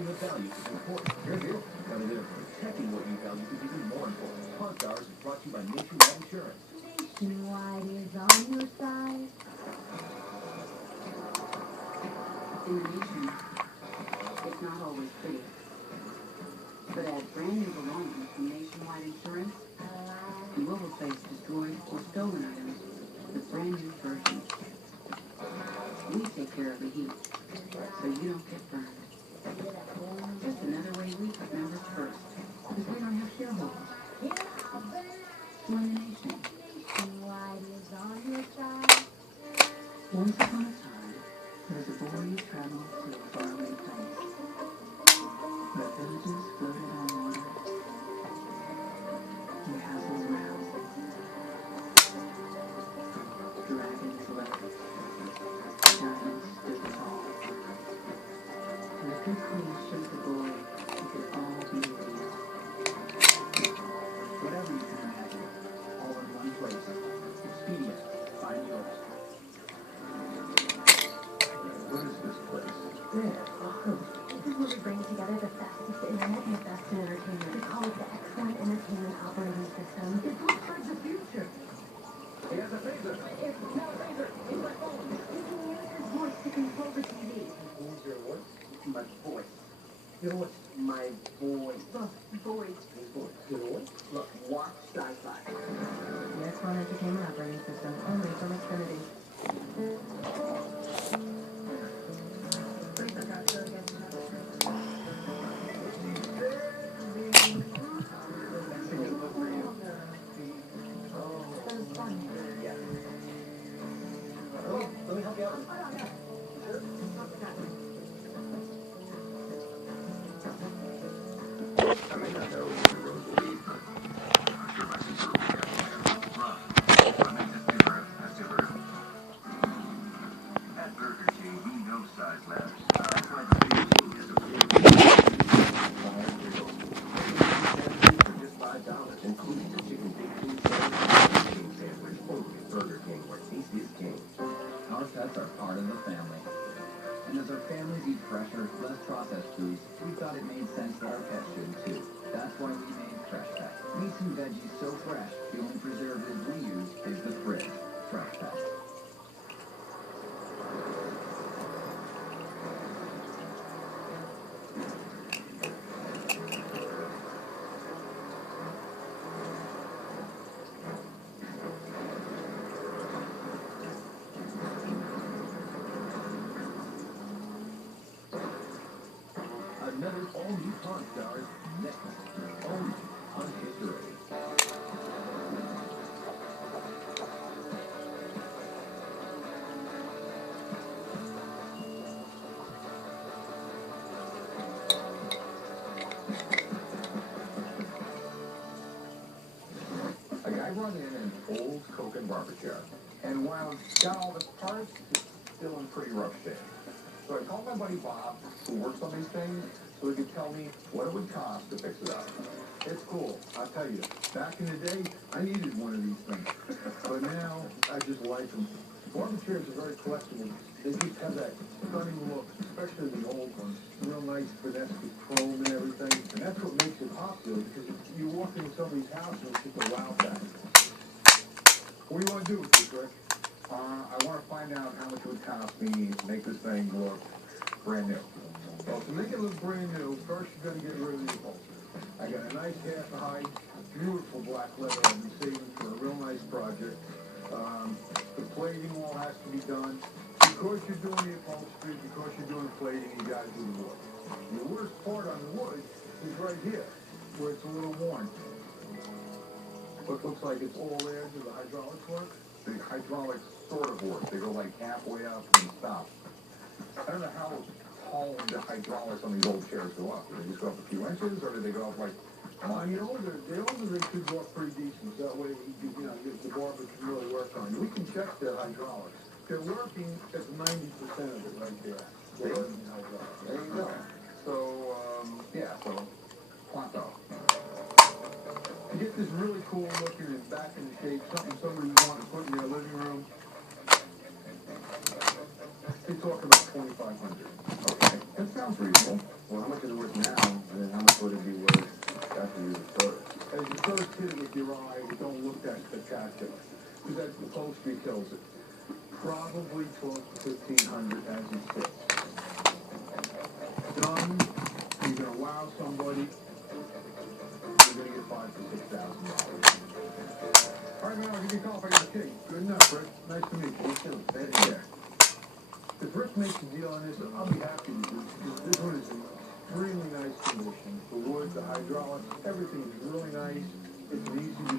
Preserving what values is important. Here's your kind of there. Protecting what you value is even more important. Pawn Stars is brought to you by Nationwide Insurance. Nationwide is on your side. In the nation, it's not always pretty. But as brand new belongings from Nationwide Insurance, you will replace destroyed or stolen items with brand new versions. We take care of the heat, so you don't get burned. Just another way we put members first, because we don't have shareholders. Join the nation. Nationwide is on your side. Once upon a time, there was a boy who traveled to a faraway place. The villages floated on water, and castles were houses. Dragons lurked, giants stood tall. And the good queen showed the boy it could all be real. Whatever you can imagine, all in one place. Expedia. Find yours. What is this place? This is where we bring together the best of the internet and the best in entertainment. We call it the Excellent Entertainment Operating System. It looks like the future. He has a phaser. It's not a laser. It's my phone. You can use his voice to control the TV. Who's your what? My voice. You know what's my voice? Look, voice. His voice. You know what? Look, watch sci-fi. The Excellent Entertainment Operating System, only from Xfinity. Let me help you out. Sure? I may not know where the road will lead, but I'm sure my sister will be there. I make this super. At Burger King, we know size matters. That's why the Big King has a For just $5, including the chicken big king sandwich, only at Burger King, where taste is king. Our pets are part of the family. And as our families eat fresher, less processed foods, we thought it made sense that our pets should too. That's why we made Fresh Pet. Meats and veggies so fresh, the only preservative we use is the fridge. Fresh Pet. Another all-new Pawn Stars next, only on History. A guy brought in an old Coke and barber chair, and while it's got all the parts, it's still in pretty rough shape. So I called my buddy Bob, who works on these things, so he could tell me what it would cost to fix it up. It's cool, I'll tell you. Back in the day, I needed one of these things. But now, I just like them. Barber chairs are very collectible. They just have that stunning look, especially the old ones. Real nice finesse with chrome and everything. And that's what makes it popular, because you walk into somebody's house and it's just a wow factor. What do you want to do with this, Rick? I want to find out how much it would cost me to make this thing look brand new. Well, to make it look brand new, first you're going to get rid of the upholstery. I got a nice half height, beautiful black leather I've been saving for a real nice project. The plating all has to be done. Because you're doing the upholstery, because you're doing the plating, you got to do the wood. The worst part on the wood is right here, where it's a little worn. What looks like it's all there to the hydraulics work. The hydraulics sort of work. They go like halfway up and stop. I don't know how tall the hydraulics on these old chairs go up. Do they just go up a few inches, or do they go up like The older they should go up pretty decent. So that way, the barber can really work on it. We can check their hydraulics. They're working at 90% of it right there. See? Hydraulics. There you go. So, so Quanto. To get this really cool looking and back in the shape, something somebody would want to put in their living room, they talk about $2,500. Okay, that sounds reasonable. Well, how much is killer. Because that upholstery kills it. Probably 12 to 1,500 as it sits. Done. You're going to wow somebody. You're going to get $5,000 to $6,000. All right, man, I'll give you a call if I got a cake. Good enough, Rick. Nice to meet you. You too. Take care. If Rick makes a deal on this, I'll be happy to do it. This one is in extremely nice condition. The wood, the hydraulics, everything is really nice. It's an easy